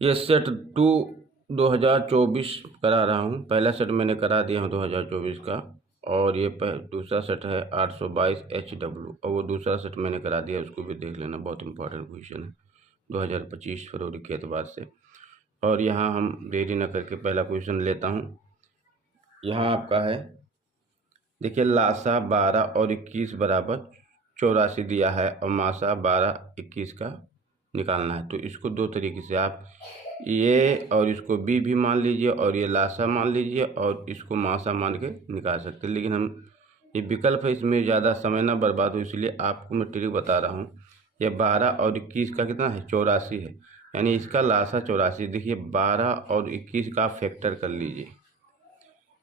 ये सेट 2024 करा रहा हूँ। पहला सेट मैंने करा दिया हूँ 2024 का, और ये दूसरा सेट है 822 HW, और वो दूसरा सेट मैंने करा दिया, उसको भी देख लेना, बहुत इंपॉर्टेंट क्वेश्चन है 2025 फरवरी के एतबार से। और यहाँ हम देरी न करके पहला क्वेश्चन लेता हूँ। यहाँ आपका है, देखिए, लासा 12 और 21 बराबर 84 दिया है, और मासा 12 21 का निकालना है। तो इसको दो तरीके से आप ये और इसको बी भी मान लीजिए, और ये लासा मान लीजिए, और इसको मासा मान के निकाल सकते हैं। लेकिन हम ये विकल्प है, इसमें ज़्यादा समय ना बर्बाद हो, इसलिए आपको मैं ट्रिक बता रहा हूँ। ये 12 और 21 का कितना है, 84 है, यानी इसका लासा 84। देखिए 12 और 21 का फैक्टर कर लीजिए।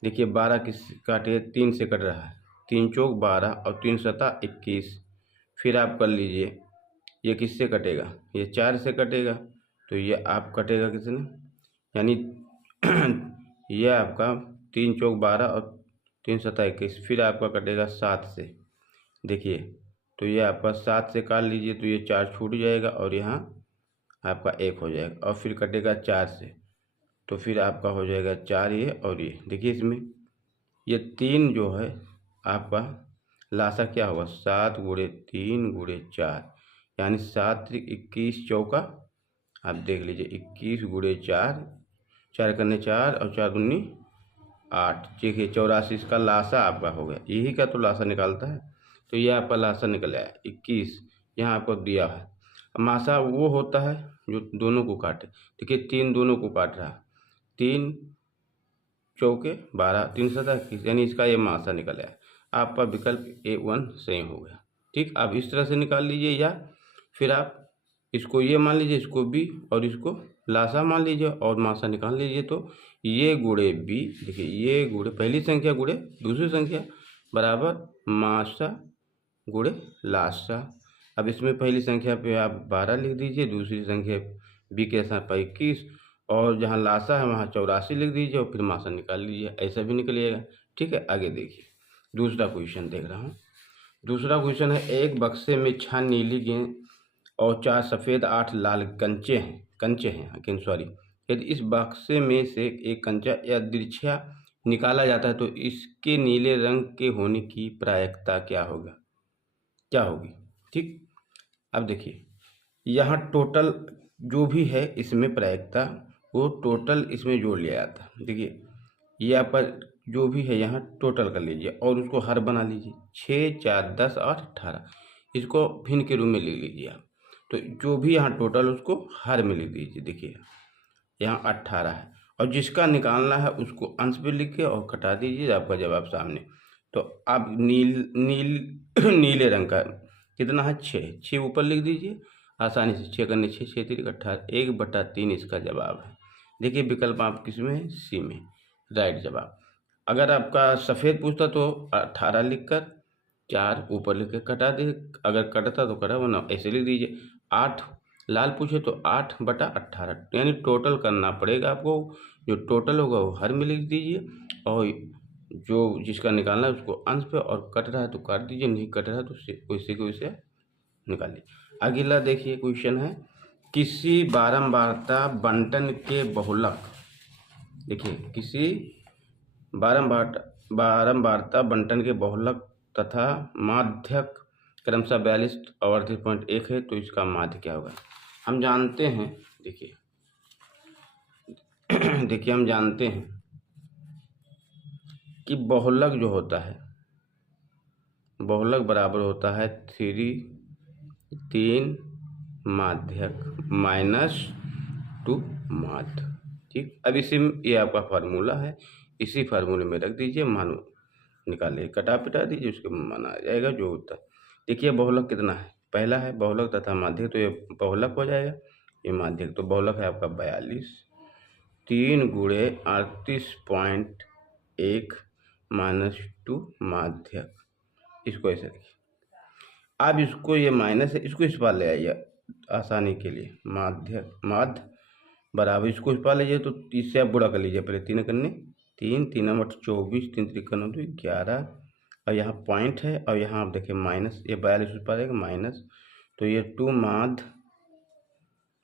देखिए 12 किस काटे, 3 से कट रहा है, 3 चौक 12 और 3 सता 21। फिर आप कर लीजिए, ये किससे कटेगा, ये 4 से कटेगा, तो ये आप कटेगा किसने, यानी ये आपका 3 चौक 12 और 3 सता 21। फिर आपका कटेगा 7 से। देखिए, तो ये आपका 7 से काट लीजिए, तो ये 4 छूट जाएगा, और यहाँ आपका 1 हो जाएगा, और फिर कटेगा 4 से, तो फिर आपका हो जाएगा 4 ये और ये। देखिए इसमें ये 3 जो है आपका लासा क्या होगा, 7 गुणे 3 गुणे 4, यानी 7 त्रिक 21 चौका, आप देख लीजिए 21 गुणे 4, 4 करने 4 और 4 दूनी 8। देखिए 84 इसका लासा आपका हो गया, यही का तो लासा निकालता है। तो ये आपका लासा निकल आया 21, यहाँ आपको दिया है। मासा वो होता है जो दोनों को काटे। देखिए 3 दोनों को काट रहा है, 3 चौके 12, 3 सता 21, यानी इसका ये मासा निकल आया। आपका विकल्प A1 सही हो गया। ठीक, आप इस तरह से निकाल लीजिए, या फिर आप इसको ये मान लीजिए, इसको बी और इसको लासा मान लीजिए, और मासा निकाल लीजिए। तो ये गुणे बी, देखिए ये गुणे पहली संख्या गुणे दूसरी संख्या बराबर मासा गुणे लासा। अब इसमें पहली संख्या पे आप 12 लिख दीजिए, दूसरी संख्या बी के साथ 21, और जहाँ लासा है वहाँ 84 लिख दीजिए, और फिर मासा निकाल लीजिए, ऐसा भी निकलिएगा। ठीक है, आगे देखिए, दूसरा क्वेश्चन देख रहा हूँ। दूसरा क्वेश्चन है, एक बक्से में 6 नीली गेंद और 4 सफ़ेद 8 लाल कंचे हैं अगेन सॉरी। यदि इस बक्से में से एक कंचा या द्वितीय निकाला जाता है, तो इसके नीले रंग के होने की प्रायिकता क्या होगी। ठीक, अब देखिए, यहाँ टोटल जो भी है इसमें प्रायिकता, वो टोटल इसमें जोड़ लिया जाता है। देखिए ये आपका जो भी है यहाँ टोटल कर लीजिए, और उसको हर बना लीजिए, 6 4 10 8 18, इसको भिन्न के रूप में लिख लीजिए आप। तो जो भी यहाँ टोटल उसको हर में लिख दीजिए। देखिए यहाँ 18 है, और जिसका निकालना है उसको अंश पे लिख के और कटा दीजिए, आपका जवाब सामने। तो अब नीले रंग का कितना है, 6 ऊपर लिख दीजिए आसानी से, 6 करने 6 6 3 18, 1/3 इसका जवाब है। देखिए विकल्प आप किस में, सी में, राइट जवाब। अगर आपका सफ़ेद पूछता तो 18 लिख कर 4 ऊपर लिख के कटा दे, अगर कटता तो कटा, वरना ऐसे लिख दीजिए। 8 लाल पूछे तो 8/18, यानी टोटल करना पड़ेगा आपको, जो टोटल होगा वो हर में लिख दीजिए, और जो जिसका निकालना है उसको अंश पे, और कट रहा है तो काट दीजिए, नहीं कट रहा है तो वैसे के वैसे निकालिए। अगला देखिए क्वेश्चन है, किसी बारंबारता बंटन के बहुलक, देखिए किसी बारंबारता बंटन के बहुलक तथा माध्यक क्रमशः 42 और 38.1 है, तो इसका माध्य क्या होगा। हम जानते हैं, देखिए देखिए हम जानते हैं कि बहुलक जो होता है, बहुलक बराबर होता है 3 माध्यक माइनस 2 माध्य। ठीक, अब इसी ये आपका फार्मूला है, इसी फार्मूले में रख दीजिए, मानो निकालिए, कटा पिटा दीजिए, उसके मान आ जाएगा जो होता है। देखिए बहुलक कितना है, पहला है बहुलक तथा माध्यक, तो ये बहुलक हो जाएगा, ये माध्यक। तो बहुलक है आपका 42, 3 गुणे 38.1 माइनस 2 माध्यक, इसको ऐसे देखिए। अब इसको ये माइनस है, इसको इस पार ले आइए आसानी के लिए, माध्य बराबर, इसको इस पार लीजिए, तो इससे आप बुरा कर लीजिए, पहले 3 करने 3 3 24, 3 3 11, और यहाँ पॉइंट है, और यहाँ आप देखिए माइनस, ये 42 उस पार आएगा माइनस, तो ये 2 माध्य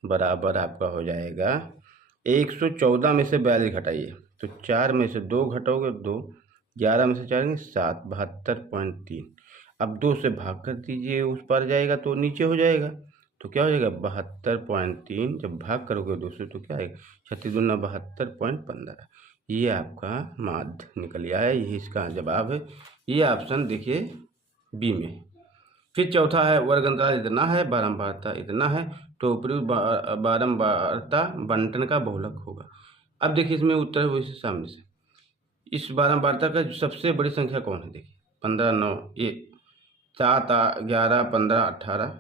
बराबर आपका हो जाएगा 114 में से 42 घटाइए तो 4 में से 2 घटाओगे 2, 11 में से 4 7, 72.3। अब 2 से भाग कर दीजिए, उस पर जाएगा तो नीचे हो जाएगा, तो क्या हो जाएगा 72.3। जब भाग करोगे 2 से तो क्या आएगा 36 दूना 72.15। ये आपका माध्य निकल आया है, यही इसका जवाब है। ये ऑप्शन देखिए बी में। फिर चौथा है वर्ग अंतराल इतना है, बारंबारता इतना है, तो उपयुक्त बारंबारता बंटन का बहुलक होगा। अब देखिए इसमें उत्तर है वैसे सामने से। इस बारंबारता का सबसे बड़ी संख्या कौन है, देखिए 15, 9, ये 7, 11, 15, 18,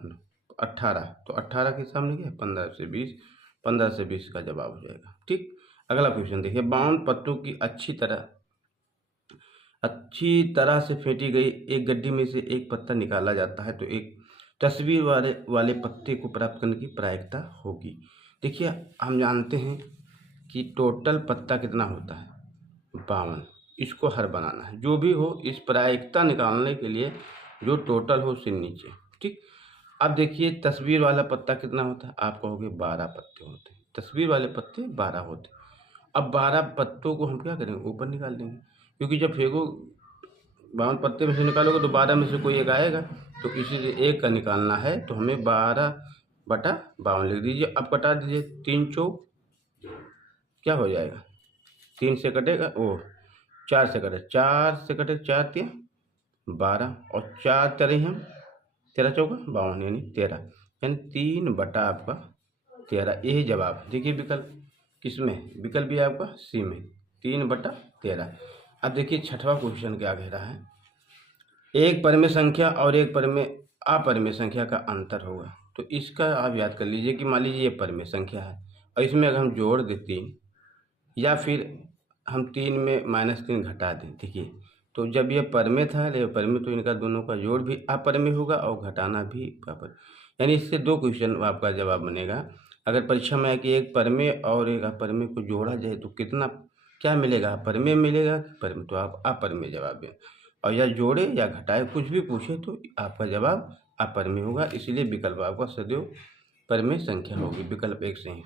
18, तो 18 के सामने क्या है 15 से 20, 15 से 20 का जवाब हो जाएगा। ठीक, अगला क्वेश्चन देखिए, 52 पत्तों की अच्छी तरह से फेंटी गई एक गड्डी में से एक पत्ता निकाला जाता है तो एक तस्वीर वाले पत्ते को प्राप्त करने की प्रायिकता होगी। देखिए हम जानते हैं कि टोटल पत्ता कितना होता है 52, इसको हर बनाना है, जो भी हो इस प्रायिकता निकालने के लिए जो टोटल हो उससे नीचे। ठीक, अब देखिए तस्वीर वाला पत्ता कितना होता है, आप कहोगे 12 पत्ते होते हैं, तस्वीर वाले पत्ते 12 होते हैं। अब 12 पत्तों को हम क्या करेंगे ऊपर निकाल देंगे, क्योंकि जब फेंको 52 पत्ते में से निकालोगे तो 12 में से कोई एक आएगा, तो इसीलिए एक का निकालना है, तो हमें 12/52 लिख दीजिए। अब कटा दीजिए, 3 चौक क्या हो जाएगा 3 से कटेगा, 4 से कटे, 4 से कटे 4 तिया 12 और 4 तेरह हम 13 चौका 52 यानी 13, यानी 3/13 आपका 13। यही जवाब देखिए विकल्प किसमें, विकल्प भी आपका सी में 3/13। अब देखिए छठवां क्वेश्चन क्या कह रहा है, एक परिमेय संख्या और एक परिमेय अपरिमेय संख्या का अंतर होगा। तो इसका आप याद कर लीजिए कि मान लीजिए ये परिमेय संख्या है और इसमें अगर हम जोड़ दें 3 या फिर हम 3 में -3 घटा दें, देखिए तो जब ये परिमेय था ये परिमेय तो इनका दोनों का जोड़ भी अपरिमेय होगा और घटाना भी अपरिमेय, यानी इससे 2 क्वेश्चन आपका जवाब बनेगा। अगर परीक्षा में है कि एक परिमेय और एक अपरिमेय को जोड़ा जाए तो कितना क्या मिलेगा, परिमेय मिलेगा परिमेय, तो आप अपरिमेय जवाब दें, और या जोड़े या घटाए कुछ भी पूछे तो आपका जवाब अपरिमेय होगा, इसलिए विकल्प आपका सदैव परिमेय संख्या होगी, विकल्प 1 से ही।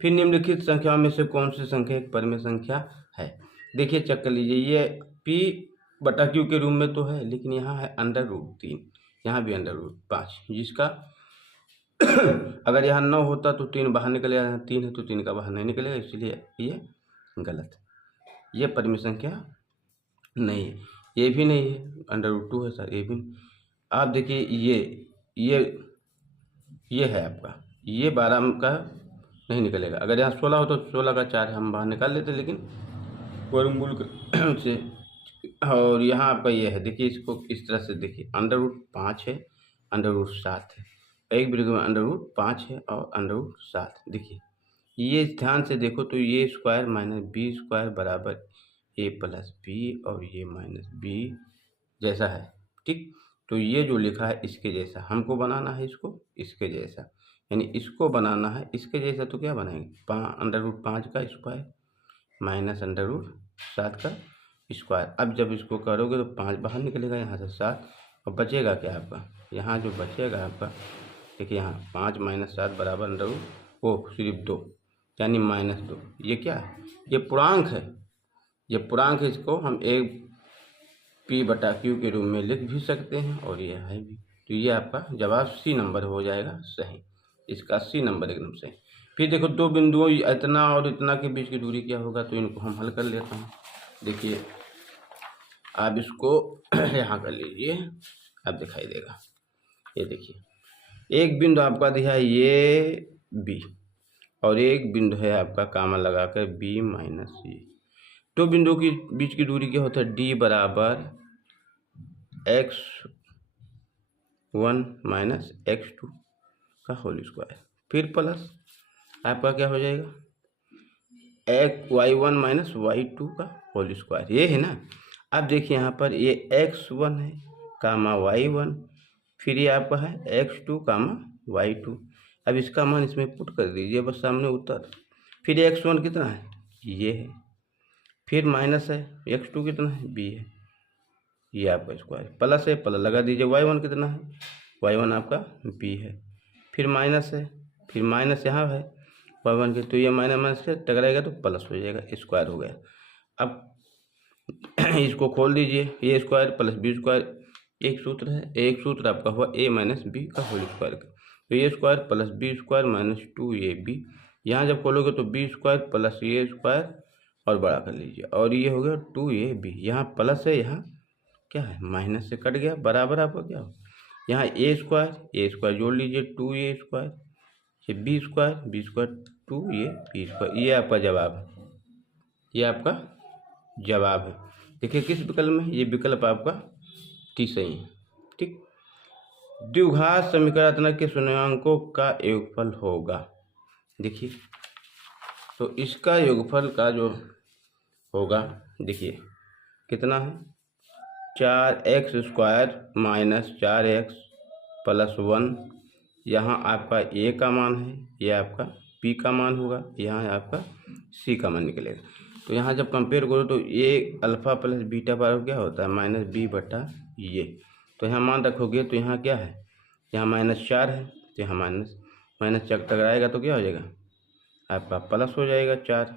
फिर निम्नलिखित संख्याओं में से कौन सी संख्या एक परिमेय संख्या है, देखिए चेक कर लीजिए, ये P/Q के रूप में तो है, लेकिन यहाँ है √3, यहाँ भी √5, जिसका अगर यहाँ 9 होता तो 3 बाहर निकलेगा, यहाँ 3 है तो 3 का बाहर नहीं निकलेगा, इसलिए ये गलत है, ये परिमेय संख्या नहीं है। ये भी नहीं है, √2 है सर, ये भी। आप देखिए ये है आपका, ये 12 का नहीं निकलेगा, अगर यहाँ 16 हो तो 16 का 4 हम बाहर निकाल लेते, लेकिन वर्गमूल से। और यहाँ आपका ये है, देखिए इसको इस तरह से देखिए, √5 है, √7 है, एक बिंदु में √5 है और √7, देखिए ये ध्यान से देखो तो ये स्क्वायर माइनस बी स्क्वायर बराबर a + b और ये -b जैसा है। ठीक, तो ये जो लिखा है इसके जैसा हमको बनाना है, इसको इसके जैसा, यानी इसको बनाना है इसके जैसा, तो क्या बनाएंगे √5 का स्क्वायर माइनस √7 का स्क्वायर। अब जब इसको करोगे तो 5 बाहर निकलेगा, यहाँ से 7 और बचेगा क्या आपका, यहाँ जो बचेगा आपका देखिए यहाँ 5 - 7 बराबर सिर्फ 2 यानी -2। ये क्या है, ये पूर्णांक है, ये पूर्णांक, इसको हम एक P/Q के रूप में लिख भी सकते हैं और ये है भी, तो ये आपका जवाब सी नंबर हो जाएगा सही, इसका सी नंबर एकदम सही। फिर देखो 2 बिंदुओं इतना और इतना के बीच की दूरी क्या होगा, तो इनको हम हल कर लेते हैं। देखिए आप इसको यहाँ कर लीजिए, अब दिखाई देगा, ये देखिए एक बिंदु आपका दिया है ये B और एक बिंदु है आपका कामा लगाकर B - C। 2 बिंदुओं के बीच की दूरी क्या होता है, D बराबर x1 - x2 का होल स्क्वायर, फिर प्लस आपका क्या हो जाएगा y1 - y2 का होल स्क्वायर, ये है ना। अब देखिए यहाँ पर ये x1 है कामा y1, फिर ये आपका है x2 कामा y2। अब इसका मान इसमें पुट कर दीजिए बस सामने उत्तर। फिर x1 कितना है, ये है, फिर माइनस है x2 कितना है, b है, ये आपका स्क्वायर, प्लस है प्लस लगा दीजिए, y1 कितना है, y1 आपका b है, फिर माइनस है, फिर माइनस यहाँ है y1 के, तो ये माइनस माइनस से टकराएगा तो प्लस हो जाएगा, स्क्वायर हो गया। अब इसको खोल दीजिए, A square plus B square, एक सूत्र है, एक सूत्र आपका हुआ a माइनस बी का होल स्क्वायर का, तो A square plus B square minus 2ab। यहाँ जब खोलोगे तो B square plus A square और बड़ा कर लीजिए, और ये हो गया 2ab। यहाँ प्लस है, यहाँ क्या है माइनस से कट गया, बराबर आपका क्या हो, यहाँ ए स्क्वायर जोड़ लीजिए 2a स्क्वायर, ये बी स्क्वायर 2ab स्क्वायर। ये आपका जवाब है, ये आपका जवाब है। देखिए किस विकल्प में, ये विकल्प आपका टी सही है। ठीक, द्विघात समीकरण के शून्यांकों का योगफल होगा। देखिए तो इसका योगफल का जो होगा, देखिए कितना है, 4x square minus 4x plus 1। यहाँ आपका a का मान है, ये आपका p का मान होगा, यहाँ आपका c का मान निकलेगा। तो यहाँ जब कंपेयर करो तो ये अल्फ़ा प्लस बीटा बराबर क्या होता है, माइनस b बटा ये। तो यहाँ मान रखोगे तो यहाँ क्या है, यहाँ -4 है, तो यहाँ माइनस टकराएगा तो क्या हो जाएगा, आपका प्लस हो जाएगा 4।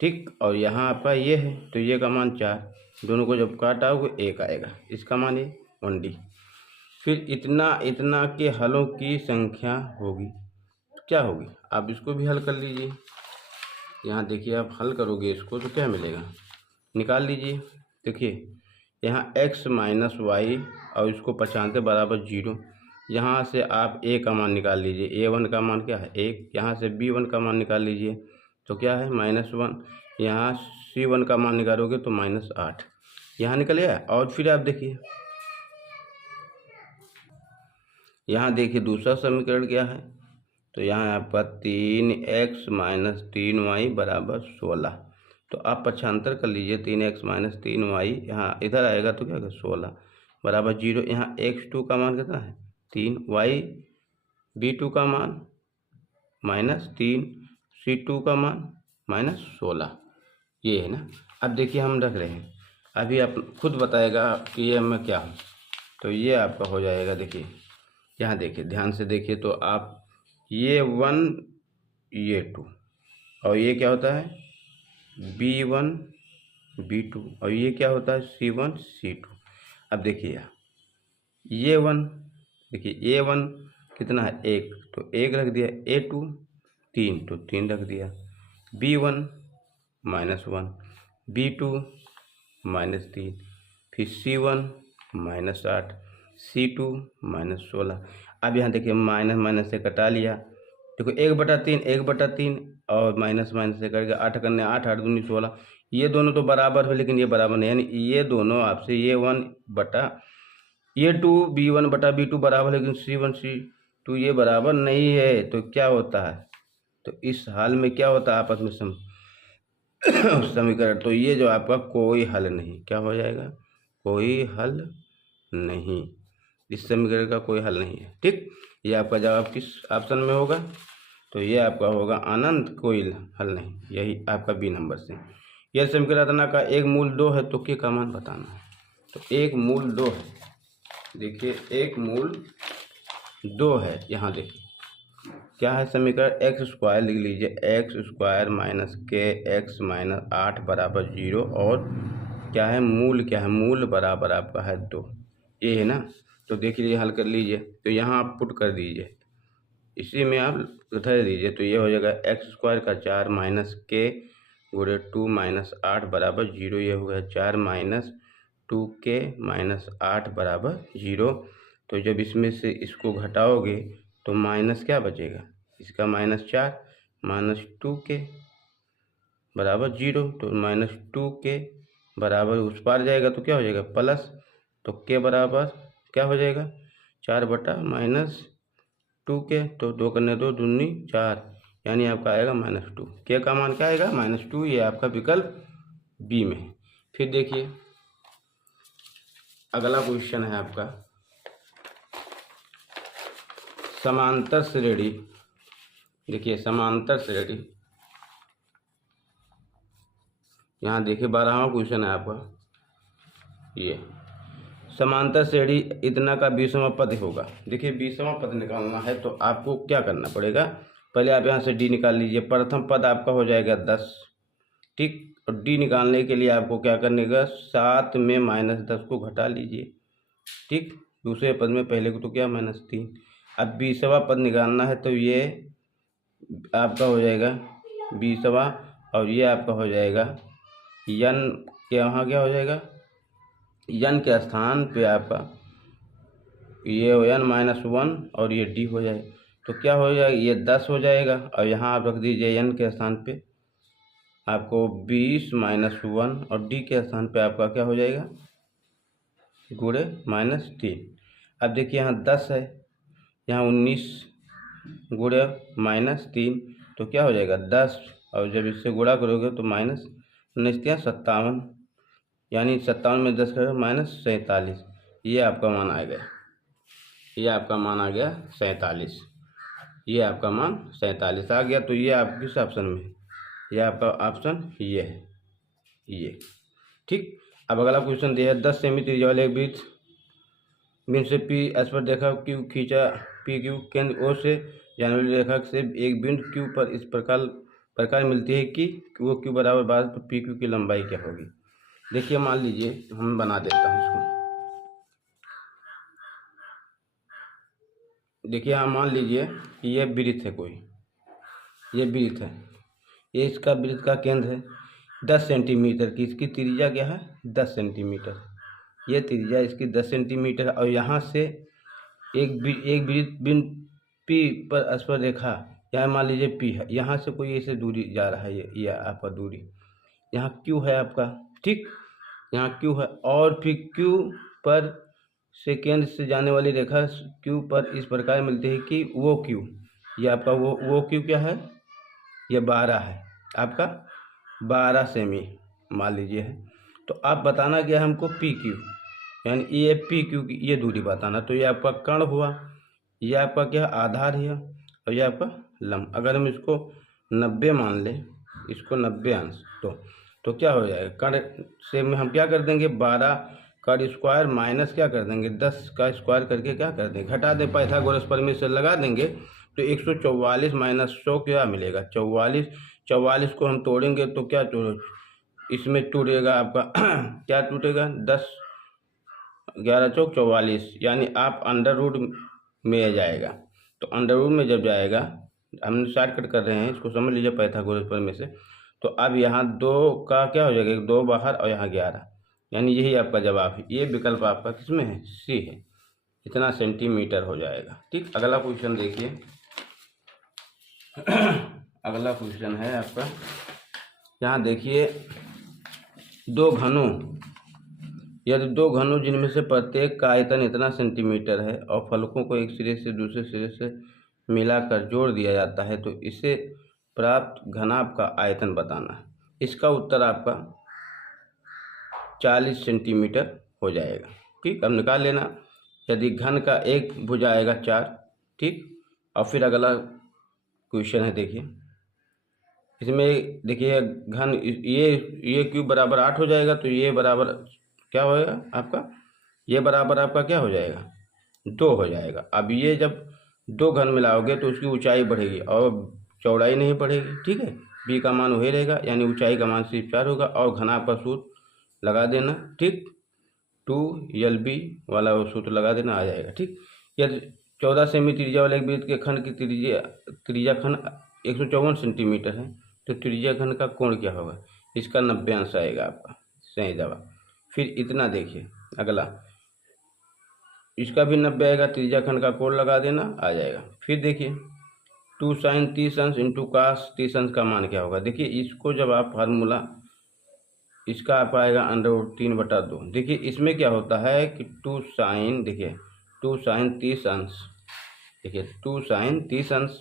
ठीक, और यहाँ आपका ये है, तो ये का मान 4, दोनों को जब काटाओगे 1 आएगा, इसका मान ये 1D। फिर इतना के हलों की संख्या होगी, क्या होगी, आप इसको भी हल कर लीजिए। यहाँ देखिए आप हल करोगे इसको तो क्या मिलेगा, निकाल लीजिए। देखिए यहाँ x माइनस वाई और इसको 95 बराबर 0, यहाँ से आप a का मान निकाल लीजिए, a1 का मान क्या है 1, यहाँ से b1 का मान निकाल लीजिए तो क्या है -1, यहाँ c1 का मान निकालोगे तो -8, यहाँ निकल गया। और फिर आप देखिए, यहाँ देखिए दूसरा समीकरण क्या है, तो यहाँ आपका 3x माइनस 3y बराबर 16। तो आप पक्षांतर कर लीजिए, 3x माइनस 3y यहाँ इधर आएगा तो क्या होगा 16 बराबर 0। यहाँ x2 का मान कितना है 3, y b2 का मान -3, c2 का मान -16, ये है ना। अब देखिए हम रख रहे हैं, अभी आप खुद बताएगा कि ये मैं क्या हूँ, तो ये आपका हो जाएगा। देखिए यहाँ देखिए ध्यान से देखिए, तो आप ये 1 ये 2 और ये क्या होता है b1 b2 और ये क्या होता है c1 c2। अब देखिए ये 1, देखिए a1 कितना है 1, तो 1 रख दिया, a2 3 तो 3 रख दिया, b1 -1, b2 -3, फिर c1 -8, c2 -16। अब यहाँ देखिए माइनस माइनस से कटा लिया, देखो 1/3 और माइनस माइनस से कट गया, 8 करने 8 8 दूनी 16, ये दोनों तो बराबर है लेकिन ये बराबर नहीं, यानी ये दोनों आपसे ये 1 बटा ये 2 b1 बटा b2 बराबर है, लेकिन c1 c2 ये बराबर नहीं है। तो क्या होता है, तो इस हाल में क्या होता है आपस में समीकरण, तो ये जो आपका कोई हल नहीं, क्या हो जाएगा कोई हल नहीं, इस समीकरण का कोई हल नहीं है। ठीक, ये आपका जवाब किस ऑप्शन में होगा, तो ये आपका होगा अनंत कोई हल नहीं, यही आपका बी नंबर से। यह समीकरण का एक मूल 2 है तो के का मान बताना है, तो एक मूल 2 है, देखिए एक मूल 2 है। यहाँ देखिए क्या है समीकरण, एक्स स्क्वायर लिख लीजिए, एक्स स्क्वायर माइनस के एक्स माइनस 8 बराबर 0, और क्या है मूल, क्या है मूल बराबर आपका है 2, ये है ना। तो देखिए हल कर लीजिए, तो यहाँ आप पुट कर दीजिए, इसी में आप धर दीजिए, तो ये हो जाएगा एक्स स्क्वायर का 4 माइनस के गुणे 2 माइनस 8 बराबर 0, ये हो गया 4 माइनस 2 के माइनस 8 बराबर 0। तो जब इसमें से इसको घटाओगे तो माइनस क्या बचेगा, इसका -4 -2 के बराबर 0, तो -2 के बराबर उस पार जाएगा तो क्या हो जाएगा प्लस, तो के बराबर क्या हो जाएगा 4 बटा -2 के, तो 2 करने 2 दूनी 4, यानी आपका आएगा -2, के का मान क्या आएगा -2, ये आपका विकल्प बी में है। फिर देखिए अगला क्वेश्चन है आपका समांतर श्रेणी। देखिए समांतर श्रेणी, यहाँ देखिए 12वां क्वेश्चन है आपका, ये समांतर श्रेणी इतना का 20वां पद होगा। देखिए 20वां पद निकालना है तो आपको क्या करना पड़ेगा, पहले आप यहाँ से डी निकाल लीजिए। प्रथम पद आपका हो जाएगा 10, ठीक। और डी निकालने के लिए आपको क्या करने का, 7 में -10 को घटा लीजिए, ठीक। दूसरे पद में पहले को तो क्या -3। अब 20वां पद निकालना है तो ये आपका हो जाएगा 20वां, और ये आपका हो जाएगा यन के वहाँ क्या हो जाएगा, यन के स्थान पे आपका ये यन -1 और ये डी हो जाए तो क्या हो जाएगा, ये 10 हो जाएगा। और यहाँ आप रख दीजिए यन के स्थान पे आपको 20 -1 और डी के स्थान पे आपका क्या हो जाएगा, गुणे -3। अब देखिए यहाँ 10 है, यहाँ 19 गुणे -3 तो क्या हो जाएगा 10, और जब इससे गुणा करोगे तो -57, यानी 57 में 10 करोगे -47। ये आपका मान आ गया, ये आपका मान आ गया 47, ये आपका मान 47 आ गया। तो ये आप किस ऑप्शन में, ये आपका ऑप्शन ये है, ये, ठीक। अब अगला क्वेश्चन दिया है 10 सेमी त्रिज्या वाले एक वृत्त बिंदु से पी एस पर देखा क्यू खींचा, पी क्यू केंद्र ओ से जाने वाली रेखा से एक बिंदु क्यू पर इस प्रकार मिलती है कि वो क्यू बराबर बाद पर पी क्यू की लंबाई क्या होगी। देखिए मान लीजिए हम बना देता हूँ इसको। देखिए हाँ मान लीजिए कि ये वृत्त है कोई, ये वृत्त है, ये इसका वृत्त का केंद्र है 10 सेंटीमीटर की, इसकी त्रिज्या क्या है 10 सेंटीमीटर, ये त्रिज्या इसकी 10 सेंटीमीटर। और यहाँ से एक वृत्त बिंदु पी पर स्पर्श रेखा, यहाँ मान लीजिए पी है, यहाँ से कोई ऐसे दूरी जा रहा है, ये आपका दूरी, यहाँ क्यू है आपका, ठीक। यहाँ क्यू है और फिर क्यू पर से केंद्र से जाने वाली रेखा क्यू पर इस प्रकार मिलती है कि वो क्यू, ये आपका वो क्यू क्या है, ये 12 है आपका, 12 सेमी मान लीजिए है। तो आप बताना क्या है हमको, पी क्यू, यानी ये पी क्यू की ये दूरी बताना। तो ये आपका कर्ण हुआ, ये आपका क्या आधार है, और ये आपका लंब। अगर हम इसको 90 मान लें, इसको 90 अंश, तो क्या हो जाएगा, कर्ण से में हम क्या कर देंगे 12 का स्क्वायर माइनस क्या कर देंगे 10 का स्क्वायर करके क्या कर देंगे, घटा दें, पाइथागोरस प्रमेय से लगा देंगे तो 144 - 100 क्या मिलेगा 44। 44 को हम तोड़ेंगे तो क्या इसमें टूटेगा आपका क्या टूटेगा 10 11 चौक 44, यानी आप अंडर रूट में जाएगा। तो अंडर रूट में जब जाएगा, हम शॉर्टकट कर रहे हैं इसको, समझ लीजिए पाइथागोरस प्रमेय से। तो अब यहाँ 2 का क्या हो जाएगा, 2 बाहर और यहाँ 11, यानी यही आपका जवाब है। ये विकल्प आपका किसमें है, सी है, इतना सेंटीमीटर हो जाएगा, ठीक। अगला क्वेश्चन देखिए अगला क्वेश्चन है आपका, यहाँ देखिए दो घनों, यदि 2 घनों जिनमें से प्रत्येक का आयतन इतना सेंटीमीटर है और फलकों को एक सिरे से दूसरे सिरे से मिलाकर जोड़ दिया जाता है तो इसे प्राप्त घनाभ का आयतन बताना है। इसका उत्तर आपका 40 सेंटीमीटर हो जाएगा, ठीक। अब निकाल लेना, यदि घन का एक भुजा आएगा 4, ठीक। और फिर अगला क्वेश्चन है, देखिए इसमें देखिए घन ये क्यूब बराबर 8 हो जाएगा, तो ये बराबर क्या होएगा आपका, ये बराबर आपका क्या हो जाएगा 2 हो जाएगा। अब ये जब 2 घन मिलाओगे तो उसकी ऊंचाई बढ़ेगी और चौड़ाई नहीं बढ़ेगी, ठीक है। बी का मान वही रहेगा, यानी ऊंचाई का मान सिर्फ 4 होगा। और घनाभ का सूत्र लगा देना, ठीक, 2LB वाला वो सूत्र लगा देना, आ जाएगा, ठीक। यदि 14 सेमी त्रिज्या वाले एक वृत्त के खंड की त्रिज्या खंड 154 सेंटीमीटर है तो त्रिज्या खंड का कोण क्या होगा, इसका 90 अंश आएगा आपका, सही जवाब। फिर इतना देखिए अगला, इसका भी 90 आएगा, त्रिज्या खंड का कोण लगा देना, आ जाएगा। फिर देखिए 2 sin 30 अंश इंटू कास 30 अंश का मान क्या होगा। देखिए इसको जब आप फार्मूला इसका आप आएगा √3/2। देखिए इसमें क्या होता है कि 2 sin, देखिए 2 sin 30 अंश, देखिए 2 sin 30 अंश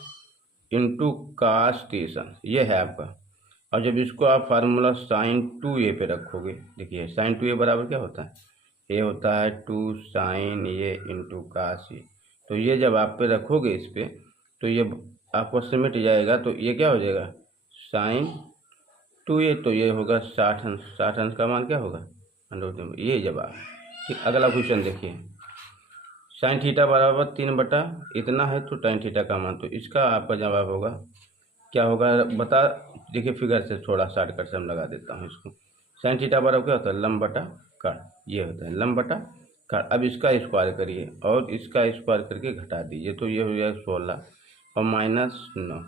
इंटू कास 30 अंश, ये है आपका। और जब इसको आप फार्मूला sin 2a पे रखोगे, देखिए sin 2a बराबर क्या होता है, ये होता है 2 sin a into cos a। तो ये जब आप पे रखोगे इस पर तो ये आपको सिमट जाएगा, तो ये क्या हो जाएगा sin 2a, तो ये होगा 60 अंश। 60 अंश का मान क्या होगा 100, ये जवाब। ठीक, अगला क्वेश्चन देखिए। साइन थीटा बराबर 3 बटा इतना है तो tan थीटा का मान, तो इसका आपका जवाब होगा क्या होगा बता। देखिए फिगर से थोड़ा शॉर्टकट से हम लगा देता हूँ इसको। साइन थीटा बराबर क्या होता है, लंब बटा काट, ये होता है लंब बटा काट। अब इसका स्क्वायर करिए और इसका स्क्वायर करके घटा दीजिए, तो ये हो जाएगा 16 और -9,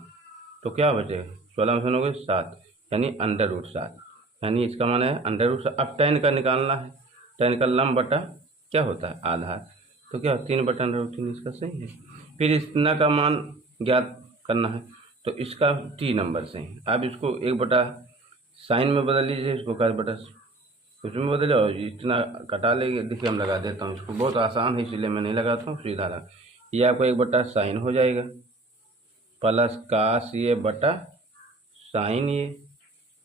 तो क्या बचेगा 16 में 9 हो गए 7, यानी √7, यानी इसका मान है √7। अब tan का निकालना है, tan का लंब बटा क्या होता है आधार, तो क्या 3/√3 इसका सही है। फिर इतना का मान ज्ञात करना है, तो इसका t नंबर से है। आप इसको 1/sin में बदल लीजिए, इसको cos उसमें बदले और इतना कटा लेंगे। देखिए हम लगा देता हूँ इसको, बहुत आसान है इसलिए मैं नहीं लगाता हूँ, सीधा लगा। ये आपको 1/sin हो जाएगा प्लस काश ये बटा साइन ये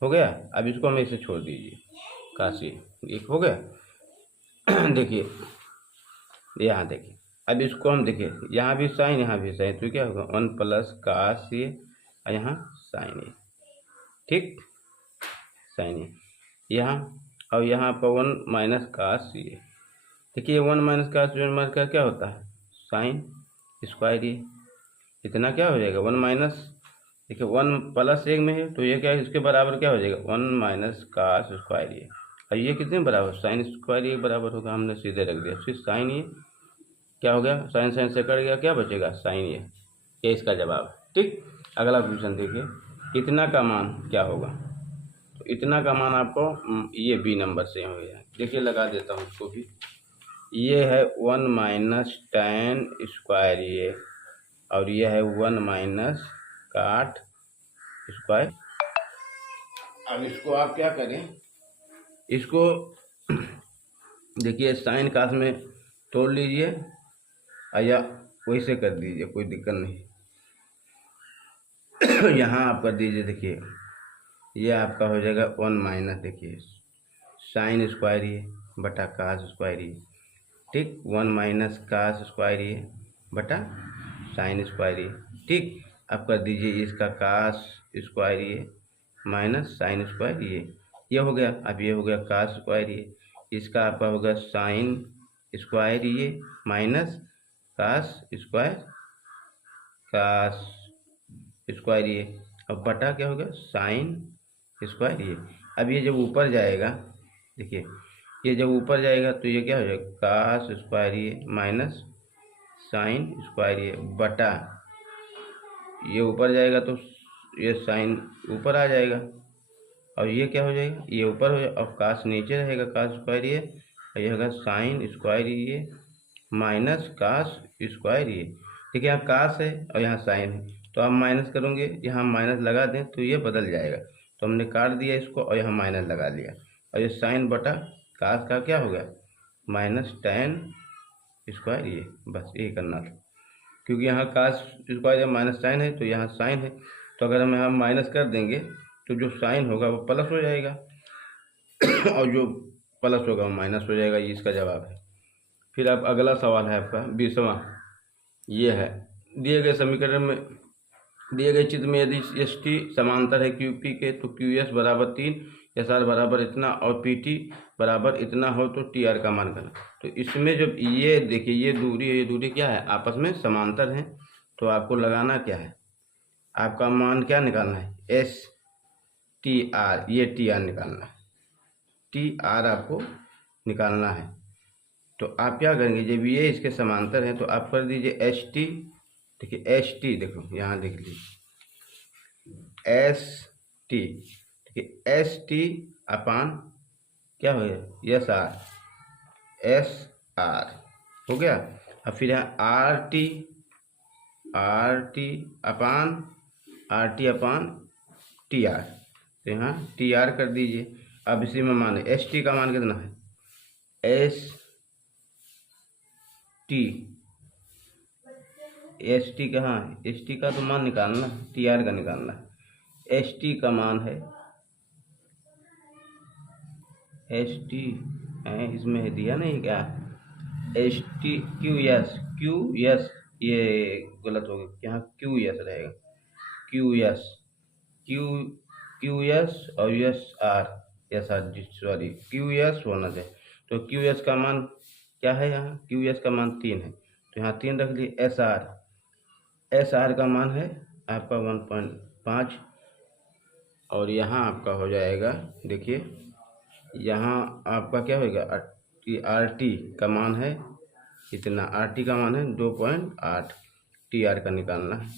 हो गया। अब इसको हमें इसे छोड़ दीजिए, काश ये एक हो गया। देखिए यहाँ देखिए, अब इसको हम देखिए यहाँ भी साइन यहाँ भी साइन, तो क्या होगा 1 प्लस काश ये और यहाँ साइन ये, ठीक साइन ये यहाँ, और यहाँ पर 1 माइनस काश ये। देखिए 1 माइनस काश क्या होता है साइन स्क्वायर ये, इतना क्या हो जाएगा 1 माइनस, देखिए 1 प्लस 1 में है तो ये क्या है इसके बराबर क्या हो जाएगा 1 माइनस काश स्क्वायर ये, और ये कितने बराबर साइन स्क्वायर ये बराबर होगा, हमने सीधे रख दिया। फिर साइन ये क्या हो गया, साइन साइन से कट गया, क्या बचेगा साइन ये इसका जवाब है। ठीक, अगला क्वेश्चन देखिए, इतना का मान क्या होगा, तो इतना का मान आपको ये बी नंबर से हो गया। देखिए लगा देता हूँ उसको भी, ये है 1 माइनस tan स्क्वायर ये, और ये है 1 माइनस काट स्क्वायर। अब इसको आप क्या करें, इसको देखिए साइन काश में तोड़ लीजिए या वैसे कर दीजिए, कोई दिक्कत नहीं। यहाँ आप कर दीजिए, देखिए ये आपका हो जाएगा 1 माइनस, देखिए साइन स्क्वायर ये बटा काश स्क्वायर ये, ठीक 1 माइनस काश स्क्वायर ये बटा साइन स्क्वायर ये, ठीक। अब कर दीजिए इसका काश स्क्वायर ये माइनस साइन स्क्वायर ये हो गया। अब ये हो गया काश स्क्वायर ये, इसका आपका होगा साइन स्क्वायर ये माइनस काश स्क्वायर ये, अब बटा क्या हो गया साइन स्क्वायर ये। अब ये जब ऊपर जाएगा, देखिए ये जब ऊपर जाएगा तो ये क्या हो जाएगा काश स्क्वायर ये माइनस साइन स्क्वायर ये बटा, ये ऊपर जाएगा तो ये साइन ऊपर आ जाएगा, और ये क्या हो जाएगा ये ऊपर हो जाएगा, और काश नीचे रहेगा काश स्क्वायर ये, और ये होगा साइन स्क्वायर ये माइनस काश स्क्वायर ये। देखिए यहाँ काश है और यहाँ साइन है, तो आप माइनस करोगे, यहाँ माइनस लगा दें तो ये बदल जाएगा, तो हमने काट दिया इसको और यहाँ माइनस लगा दिया, और ये साइन बटा काश का क्या हो गया माइनस tan स्क्वायर ये, बस यही करना था। क्योंकि यहाँ काश स्क्वायर माइनस साइन है तो यहाँ साइन है, तो अगर हम यहाँ माइनस कर देंगे तो जो साइन होगा वो प्लस हो जाएगा और जो प्लस होगा वो माइनस हो जाएगा, ये इसका जवाब है। फिर अब अगला सवाल है आपका 20वां, ये है दिए गए समीकरण में दिए गए चित्र में यदि एस टी समांतर है क्यू पी के, तो क्यू एस बराबर 3, एस आर बराबर इतना और पी टी बराबर इतना हो तो टी आर का मान करना। तो इसमें जब ये देखिए ये दूरी क्या है आपस में समांतर है, तो आपको लगाना क्या है, आपका मान क्या निकालना है एस टी आर, ये टी आर निकालना है, टी आर आपको निकालना है। तो आप क्या करेंगे जब ये इसके समांतर हैं तो आप कर दीजिए एच टी, देखिए एच टी देखो यहाँ देख लीजिए एस टी, देखिए एस टी अपान क्या हो गया एस आर हो गया। अब फिर यहाँ R T upon T R, तो यहाँ टी आर कर दीजिए। अब इसी में मान एस टी का मान कितना है एस टी कहाँ है, एस टी का तो मान निकालना है, टी आर का निकालना है। एस टी का मान है एस टी इसमें है दिया नहीं क्या एस टी क्यू एस ये गलत हो गया, यहाँ क्यू एस रहेगा क्यू एस और S R G sorry Q S होना चाहिए, तो क्यू एस का मान क्या है यहाँ QS का मान 3 है, तो यहाँ 3 रख लिए। SR का मान है आपका 1.5 और यहाँ आपका हो जाएगा, देखिए यहाँ आपका क्या होगा, RT का मान है इतना, RT का मान है 2.8, TR का निकालना है।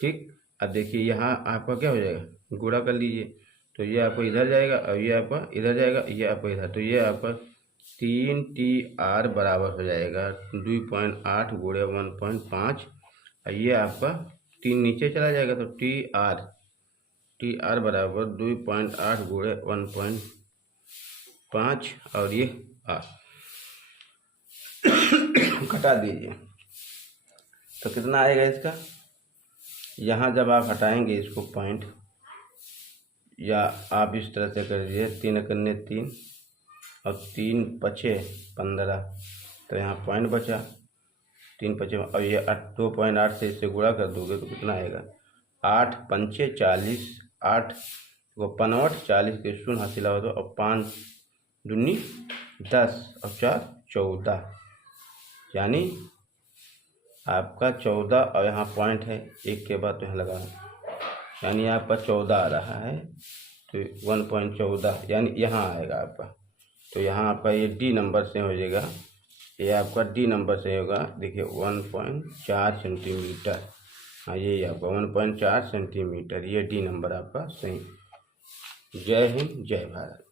ठीक, अब देखिए यहाँ आपका क्या हो जाएगा, गुणा कर लीजिए, तो ये आपको इधर जाएगा और ये आपका इधर जाएगा, ये आपको इधर, तो ये आपका 3TR बराबर हो जाएगा 2.8 गुणे 1.5 और ये आपका 3 नीचे चला जाएगा, तो TR बराबर 2.8 गुणे 1.5 और ये घटा दीजिए, तो कितना आएगा इसका। यहाँ जब आप हटाएंगे इसको पॉइंट, या आप इस तरह से कर दीजिए 3 करने 3 और 3 पचे 15, तो यहाँ पॉइंट बचा 3 पचे, और ये 2.8 से इससे गुणा कर दोगे तो कितना आएगा, 8 पंचे 40, 8 को 65, 40 के शून्य हासिल हो, तो और 5 दूनी 10 और 4 14, यानी आपका 14 और यहाँ पॉइंट है एक के बाद तो यहाँ लगा, यानी आपका 14 आ रहा है, तो 1.14 यानी यहाँ आएगा आपका। तो यहाँ आपका ये D नंबर से हो जाएगा, ये आपका D नंबर से होगा, देखिए 1.4 सेंटीमीटर, हाँ यही आपका 1.4 सेंटीमीटर, ये D नंबर आपका सही। जय हिंद, जय भारत।